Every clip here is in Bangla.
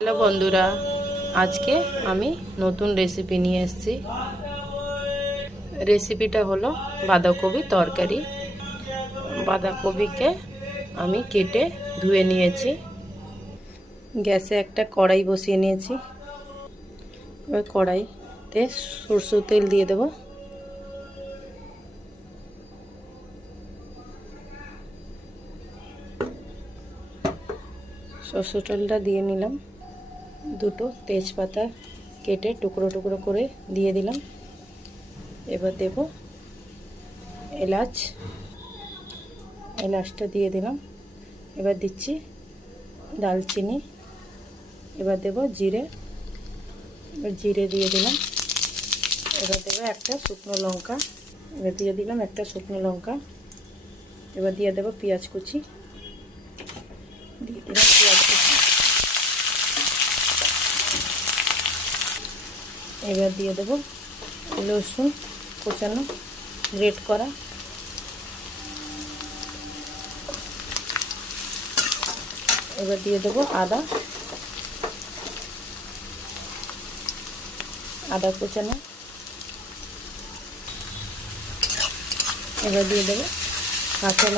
হ্যালো বন্ধুরা, আজকে আমি নতুন রেসিপি নিয়ে এসেছি। রেসিপিটা হলো বাঁধাকপি তরকারি। বাঁধাকপিকে আমি কেটে ধুয়ে নিয়েছি। গ্যাসে একটা কড়াই বসিয়ে নিয়েছি। ওই কড়াইতে সরষের তেল দিয়ে দেব। সরষের তেলটা দিয়ে নিলাম। দুটো তেজপাতা কেটে টুকরো টুকরো করে দিয়ে দিলাম। এবার দেব এলাচটা দিয়ে দিলাম। এবার দিচ্ছি দালচিনি। এবার দেব জিরে। এবার জিরে দিয়ে দিলাম। এবার দেবো একটা শুকনো লঙ্কা। এবার দিয়ে দিলাম একটা শুকনো লঙ্কা। এবার দিয়ে দেবো পেঁয়াজ কুচি। দিয়ে দিলাম পেঁয়াজ কুচি। এবার দিয়ে দেবো রসুন কুচানো, গ্রেট করা। এবার দিয়ে দেবো আদা কুচানো। এবার দিয়ে দেবো কাঁচা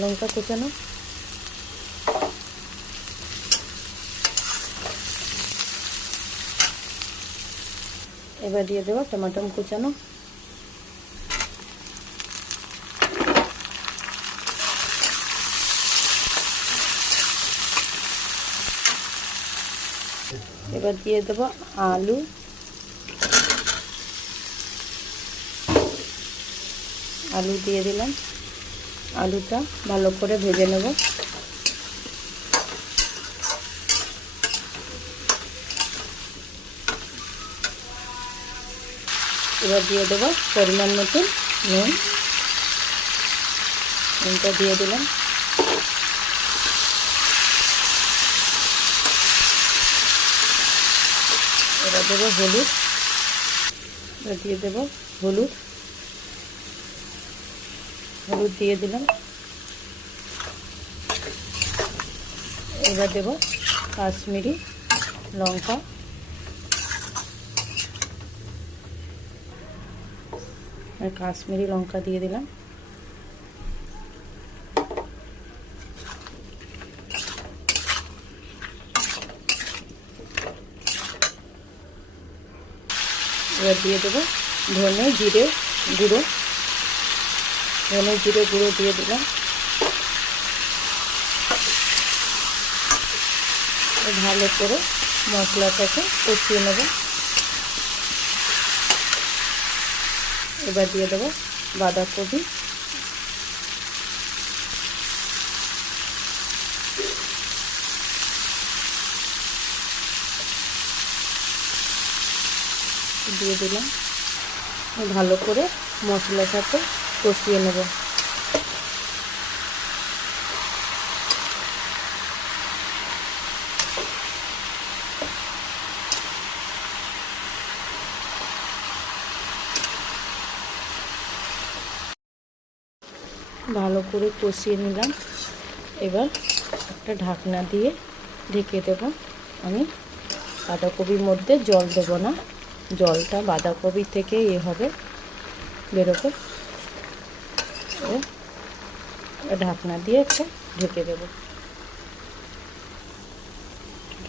লঙ্কা কুচানো। এবার দিয়ে দেবো টমেটো কুচানো। এবার দিয়ে দেবো আলু। আলু দিয়ে দিলাম। আলুটা ভালো করে ভেজে নেব। এবার দিয়ে দেবো পরিমাণ মতন নুনটা দিয়ে দিলাম। এবার দেবো হলুদ। এবার দিয়ে দেবো হলুদ দিয়ে দিলাম। এবার দেবো কাশ্মীরি লঙ্কা। কাশ্মীরি লঙ্কা দিয়ে দিলাম। এবার দিয়ে দেবো ধনে জিরে গুঁড়ো দিয়ে দিলাম। ভালো করে মশলাটাকে কষিয়ে নেব। এবার দিয়ে দেবো বাঁধাকপি। দিয়ে দিলাম। ভালো করে মশলার সাথে কষিয়ে নেব। ভালো করে কষিয়ে নিলাম। এবার একটা ঢাকনা দিয়ে ঢেকে দেব। আমি বাঁধাকপির মধ্যে জল দেব না, জলটা বাঁধাকপি থেকে হবে বেরোবে। ঢাকনা দিয়ে একটা ঢেকে দেব।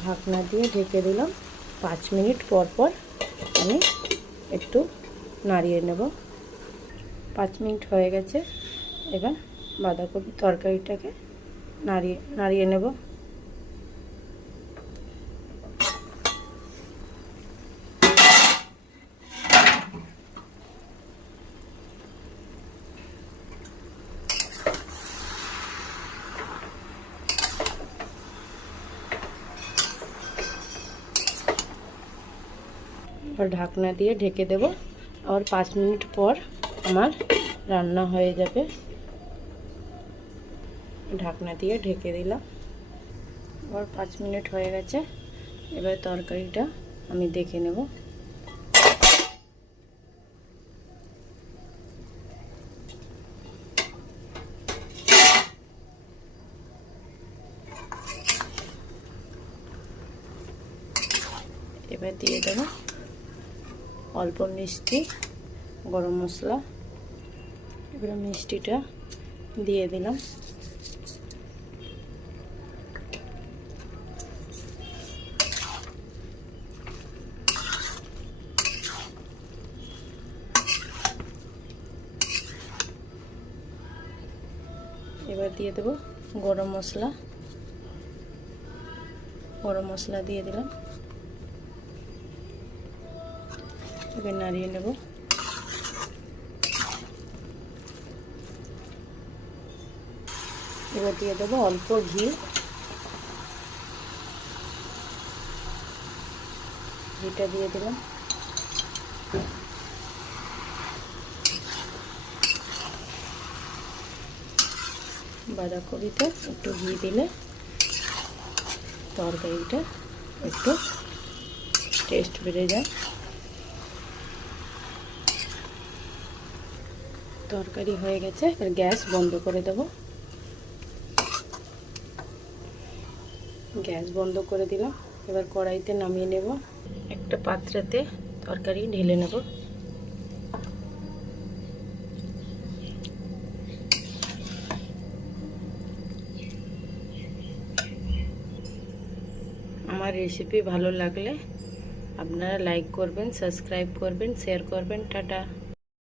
ঢাকনা দিয়ে ঢেকে দিলাম। 5 মিনিট পর পর আমি একটু নাড়িয়ে নেব। 5 মিনিট হয়ে গেছে। এবার বাঁধাকপির তরকারিটাকে নাড়িয়ে নেব। আর ঢাকনা দিয়ে ঢেকে দেব। আর 5 মিনিট পর আমার রান্না হয়ে যাবে। ঢাকনা দিয়ে ঢেকে দিলাম। আবার 5 মিনিট হয়ে গেছে। এবার তরকারিটা আমি দেখে নেব। এবার দিয়ে দেবো অল্প মিষ্টি, গরম মশলা। এবার মিষ্টিটা দিয়ে দিলাম। এবার দিয়ে দেবো গরম মশলা। গরম মশলা দিয়ে দিলাম। এবার নাড়িয়ে নেব। এবার দিয়ে দেবো অল্প ঘি। ঘিটা দিয়ে দিলাম। বাঁধাকপিতে একটু ঘি দিলে তরকারিটা একটু টেস্ট বেড়ে যায়। তরকারি হয়ে গেছে, এবার গ্যাস বন্ধ করে দেব। গ্যাস বন্ধ করে দিলাম। এবার কড়াইতে নামিয়ে নেব। একটা পাত্রেতে তরকারি ঢেলে নেব। আমার রেসিপি ভালো লাগলে আপনারা লাইক করবেন, সাবস্ক্রাইব করবেন, শেয়ার করবেন। টাটা।